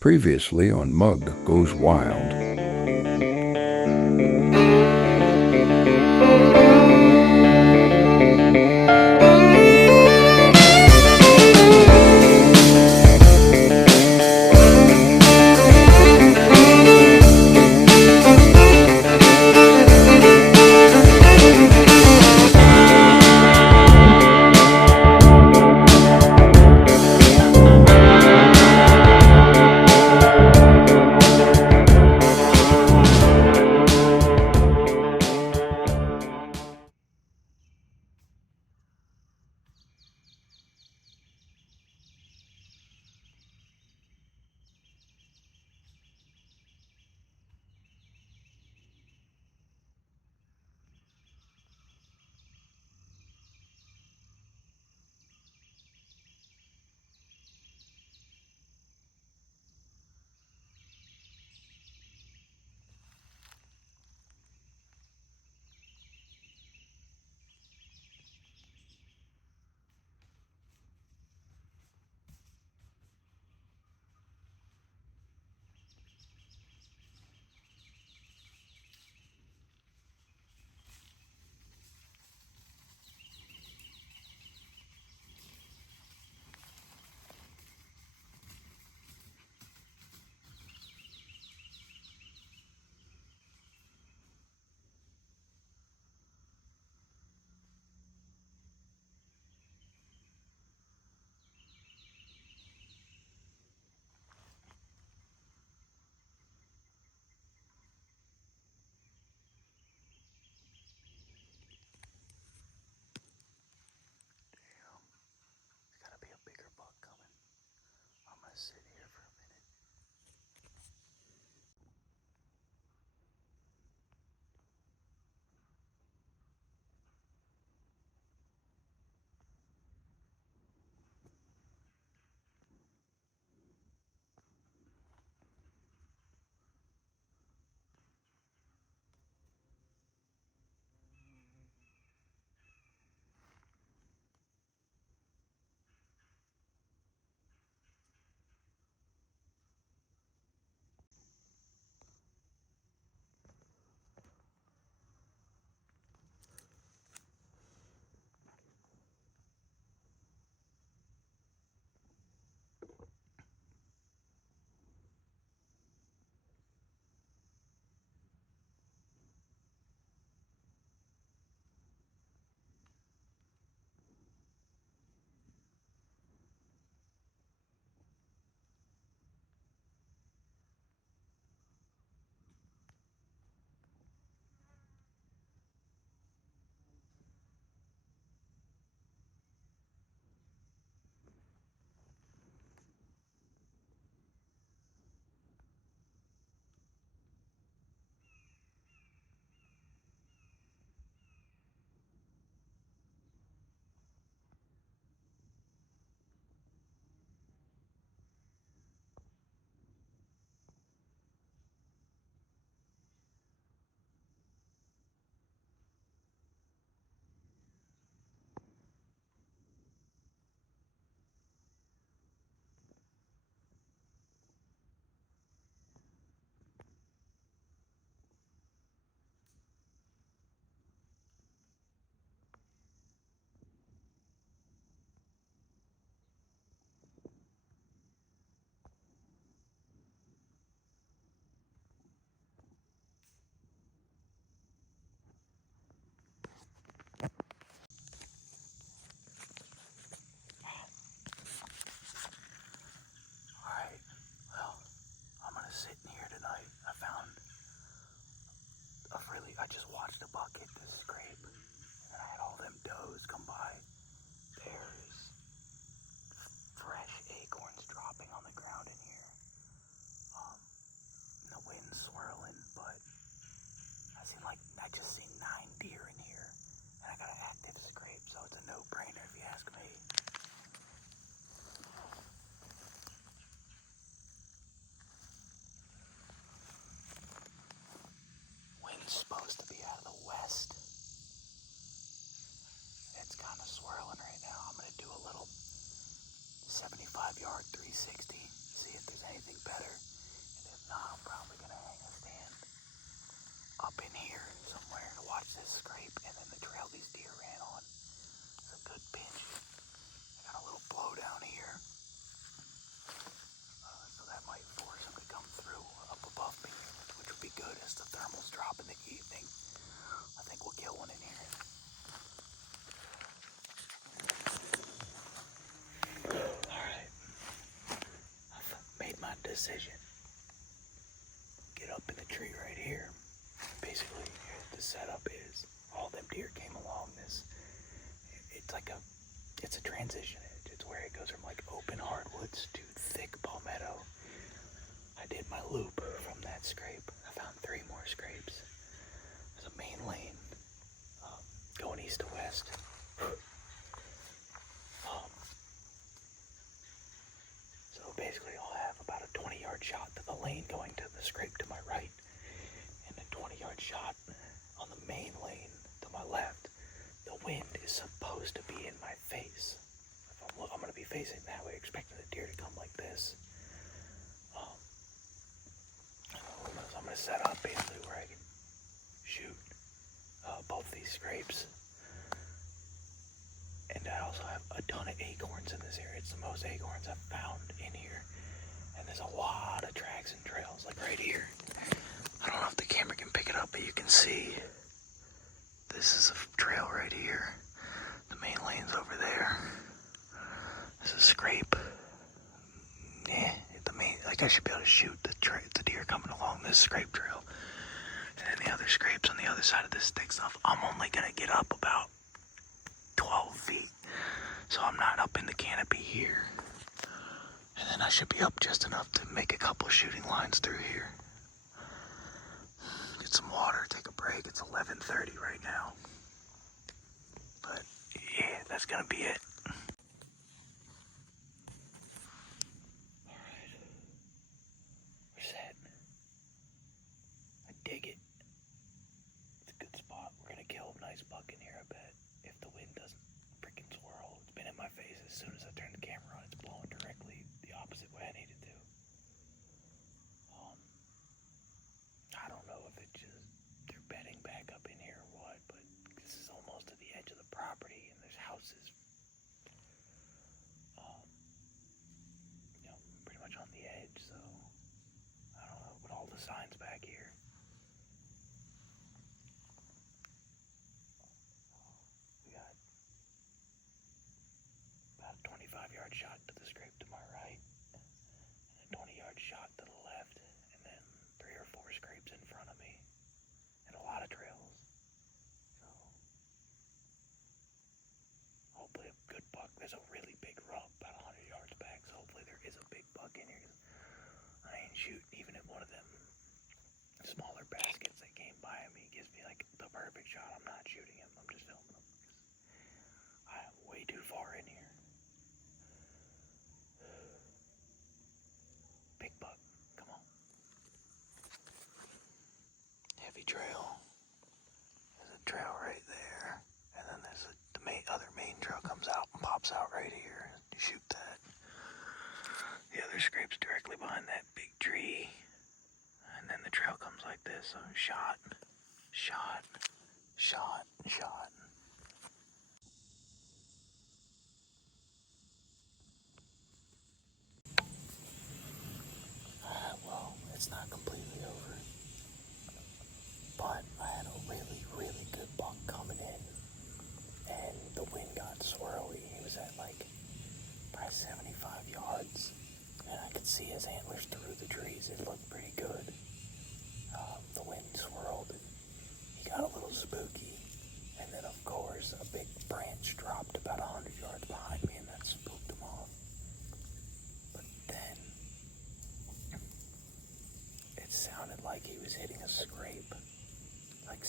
Previously on Mug Goes Wild. I just watched a buck hit the scrape, and I had all them does come by. There's fresh acorns dropping on the ground in here. The wind's swirling, but I just seen 9 deer in here, and I got an active scrape, so it's a no-brainer if you ask me. Wind's supposed to be out of the west. It's kind of swirling right now. I'm going to do a little 75-yard 360, see if there's anything better. pinch. I got a little blow down here. So that might force them to come through up above me, which would be good as the thermals drop in the evening. I think we'll get one in here. Alright. I've made my decision. Get up in the tree right here. Basically, the setup is all them deer came along this. It's a transition. It's where it goes from like open hardwoods to thick palmetto. I did my loop from that scrape. I found 3 more scrapes. There's a main lane going east to west. So basically I'll have about a 20-yard shot to the lane going to the scrape to my right, and a 20-yard shot on the main lane to my left. The wind is supposed to be in my face. I'm going to be facing that way, expecting the deer to come like this. I'm going to set up basically where I can shoot both these scrapes. And I also have a ton of acorns in this area. It's the most acorns I've found in here. And there's a lot of tracks and trails, like right here. I don't know if the camera can pick it up, but you can see this is a trail right here. The main lane's over there. There's a scrape. I should be able to shoot the deer coming along this scrape trail. And then the other scrapes on the other side of this stick stuff. I'm only going to get up about 12 feet. So I'm not up in the canopy here. And then I should be up just enough to make a couple of shooting lines through here. Get some water, take a break. It's 11:30 right now. But yeah, that's going to be it. Dig it. It's a good spot. We're gonna kill a nice buck in here, I bet. If the wind doesn't freaking swirl. It's been in my face as soon as I turned the camera on. It's blowing directly the opposite way I needed to. I don't know if it's just they're bedding back up in here or what, but this is almost to the edge of the property and there's houses, pretty much on the edge, so I don't know, with all the signs back here. About a 25-yard shot to the scrape to my right, and a 20-yard shot to the left, and then 3 or 4 scrapes in front of me, and a lot of trails. So, hopefully a good buck. There's a really big rub about 100 yards back, so hopefully there is a big buck in here. I ain't shooting even at one of them smaller baskets that came by me. Gives me like the perfect shot. I'm not shooting him. I'm just filming him because I am way too far in here. Big buck, come on. Heavy trail. There's a trail right there, and then there's the other main trail comes out and pops out right here. You shoot that. The other scrape's directly behind that big tree, and then the trail comes like this. So shot, shot, shot, shot. Well, it's not completely over, but I had a really, really good buck coming in, and the wind got swirly. He was at like probably 75 yards, and I could see his antlers through the trees. It looked pretty good. The wind swirled. He got a little spooky, and then of course a big branch dropped about 100 yards behind me, and that spooked him off. But then it sounded like he was hitting a scrape, like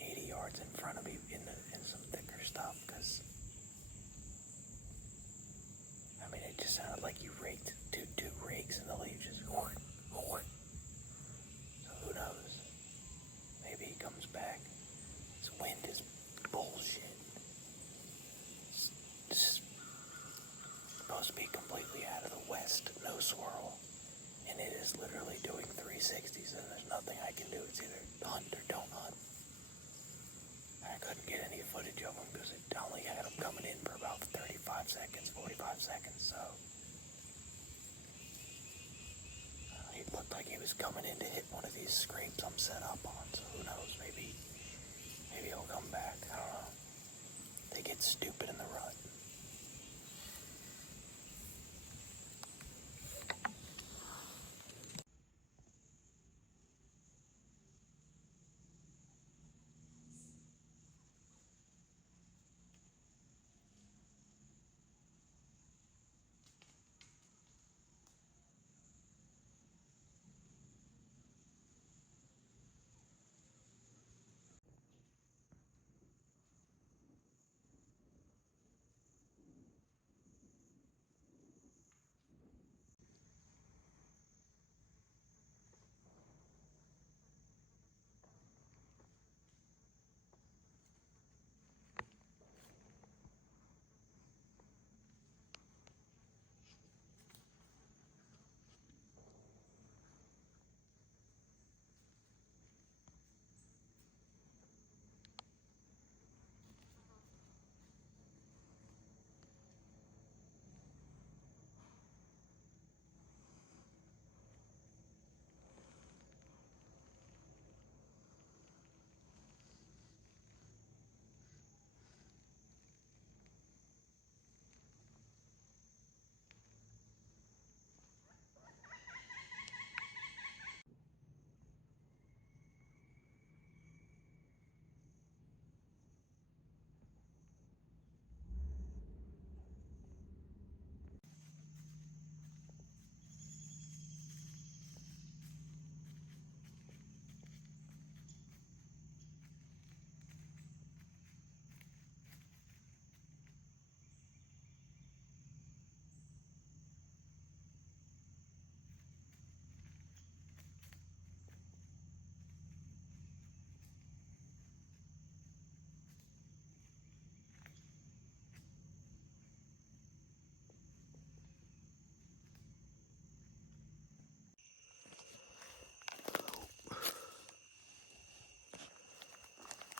80 yards in front of me in some thicker stuff. Because I mean, it just sounded like you raked two rakes and the leaves just whoosh, whoosh. So who knows? Maybe he comes back. This wind is bullshit. It's supposed to be completely out of the west, no swirl. And it is literally doing 360s, and there's nothing I can do. It's either hunt or don't hunt. And I couldn't get any footage of him because it only had him coming in for about seconds, 45 seconds, so it looked like he was coming in to hit one of these scrapes I'm set up on, so who knows, maybe he'll come back, I don't know. They get stupid in the rut.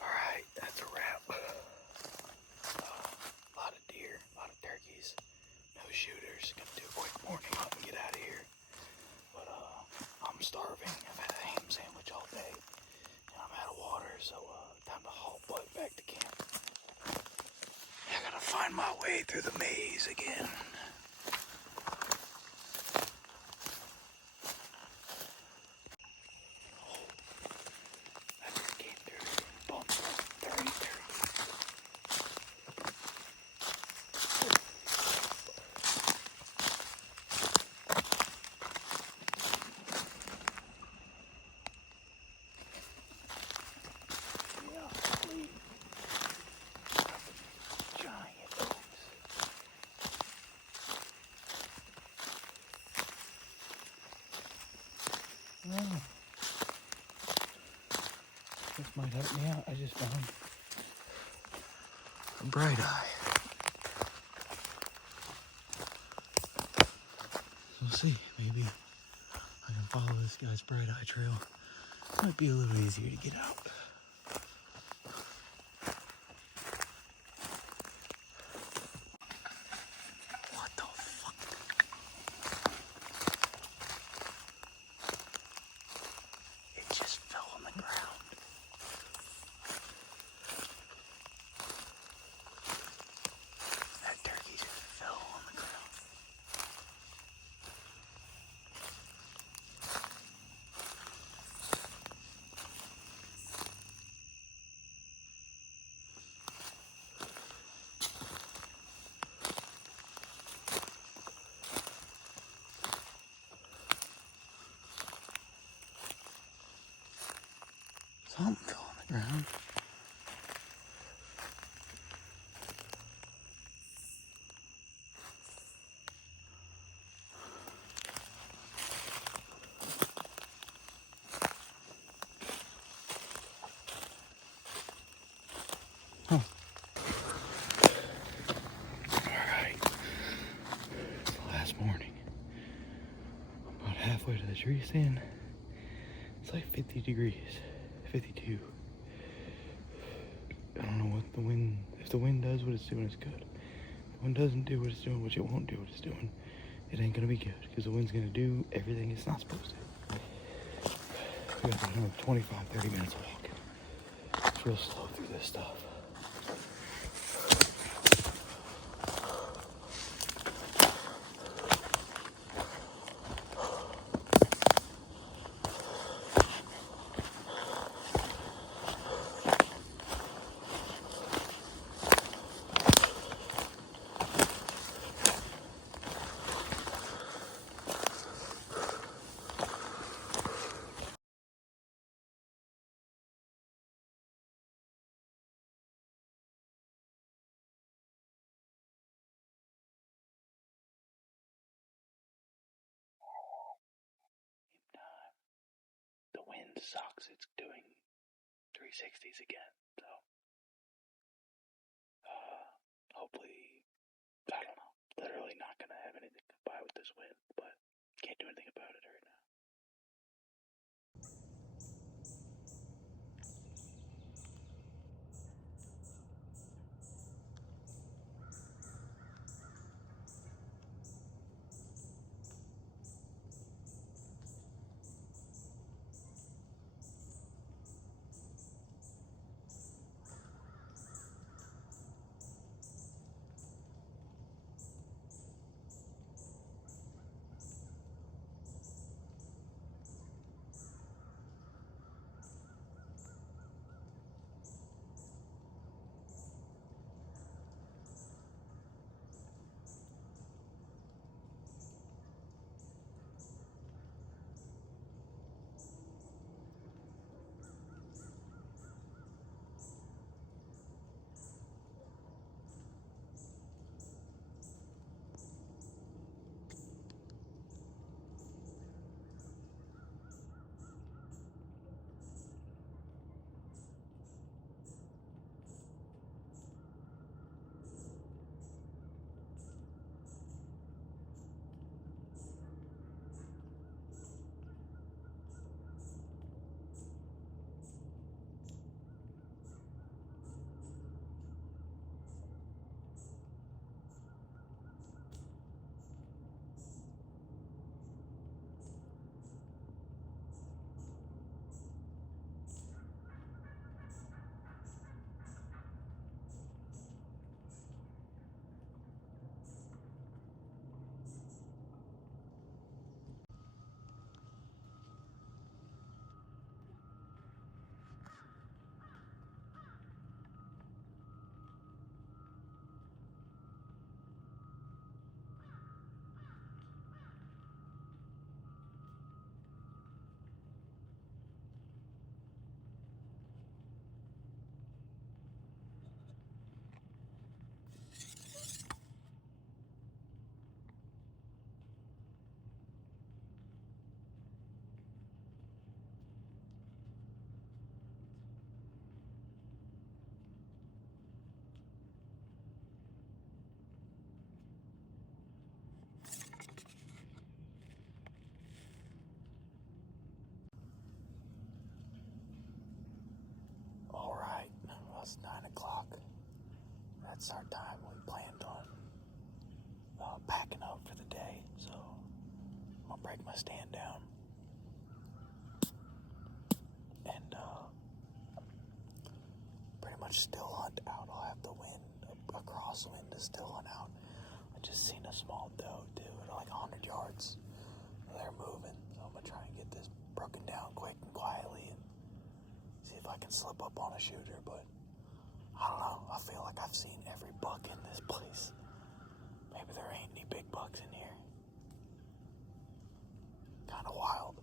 Alright, that's a wrap. A lot of deer, a lot of turkeys, no shooters. Gonna do a quick morning up and get out of here. But I'm starving. I've had a ham sandwich all day, and I'm out of water, so time to haul butt back to camp. I gotta find my way through the maze again. Oh. This might help me out. I just found a bright eye. We'll see. Maybe I can follow this guy's bright eye trail. Might be a little easier to get out. What the fuck? It just fell on the ground. That turkey just fell on the ground. Something fell on the ground. Huh. Alright. It's the last morning. I'm about halfway to the tree stand. It's like 50 degrees. 52. I don't know what the wind, if the wind does what it's doing, it's good. If the wind doesn't do what it's doing, which it won't do what it's doing, it ain't gonna be good, because the wind's gonna do everything it's not supposed to. We got another 25, 30 minutes walk. It's real slow through this stuff. The wind sucks. It's doing 360s again. So, hopefully, I don't know. Literally not gonna have anything to buy with this wind, but can't do anything about it right now. Alright, well, it's 9 o'clock. That's our time. We planned on packing up for the day, so I'm gonna break my stand down and pretty much still hunt out. I'll have the wind, a crosswind to still hunt out. I just seen a small doe, too, at like 100 yards. They're moving, so I'm gonna try and get this broken down quick and quietly and see if I can slip up on a shooter, but I don't know. I feel like I've seen every buck in this place. Maybe there ain't any big bucks in here. Kinda wild.